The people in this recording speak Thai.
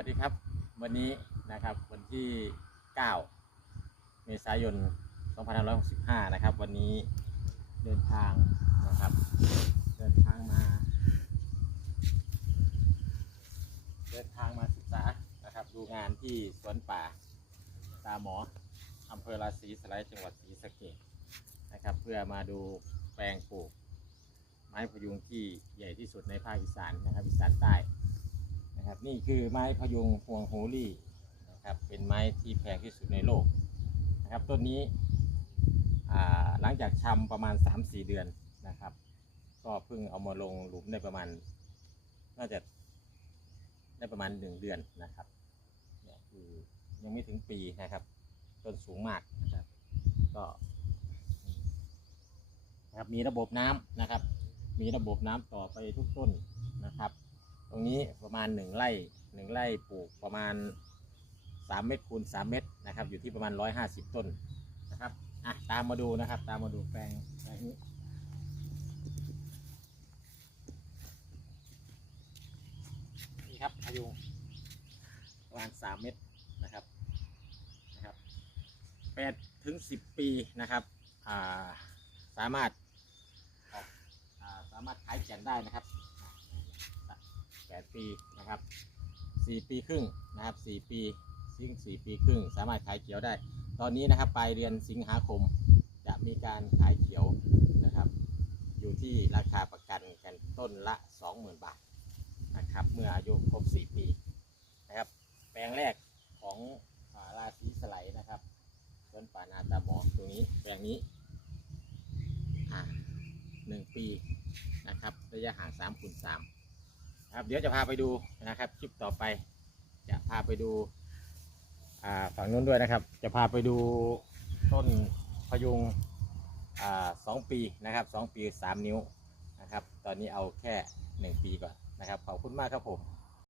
วัสดีครับ วันนี้นะครับวันที่ 9 เมษายน 2565 นะครับ วันนี้เดินทางนะครับ เดินทางมา เดินทางมาศึกษานะครับ ดูงานที่สวนป่าตาหมออำเภอราศีสไลด์จังหวัดศรีสะเกษนะครับ เพื่อมาดูแปลงปลูก ไม้พยุงที่ใหญ่ที่สุดในภาคอีสานนะครับอีสานใต้ับนี่คือไม้พยุงพวงโฮลี่นะครับ เป็นไม้ที่แพงที่สุดในโลกนะครับ ต้นนี้หลังจากชำประมาณ 3-4 เดือนนะครับ ก็เพิ่งเอามาลงหลุมได้ประมาณน่าจะได้ประมาณ 1 เดือนนะครับเนี่ยคือยังไม่ถึงปีนะครับ ต้นสูงมากนะครับ ก็นะครับมีระบบน้ำนะครับ มีระบบน้ำต่อไปทุกต้นนะครับ ตรงนี้ประมาณหนึ่งไร่หนึ่งไร่ปลูกประมาณสามเมตรคูณสามเมตรนะครับ อยู่ที่ประมาณร้อยห้าสิบต้นนะครับอะตามมาดูนะครับ ตามมาดูแปลงแปลงนี้นี่ครับพายุประมาณสามเมตรนะครับนะครับแปดถึงสิบปีนะครับาสามารถาสามารถขายแก่นได้นะครับ ปีนะครับสี่ปีครึ่งนะครับสี่ปีซึ่งสี่ปีครึ่ง สามารถขายเขียวได้ ตอนนี้นะครับปลายเดือนสิงหาคม จะมีการขายเขียวนะครับ อยู่ที่ราคาประกันกันต้นละ 20,000 บาทนะครับ เมื่ออายุครบ 4 ปีนะครับ แปลงแรกของาราศีสไลนะครับต้นป่านาตาหมอตรงนี้แปลงนี้อ่าหนึ่งปีนะครับระยะห่าง3คูณ3 ครับ เดี๋ยวจะพาไปดูนะครับคลิปต่อไป จะพาไปดูอ่าฝั่งนู้นด้วยนะครับ จะพาไปดูต้นพยุงอ่าสองปีนะครับสองปีสามนิ้วนะครับ ตอนนี้เอาแค่หนึ่งปีก่อนนะครับ ขอบคุณมากครับผม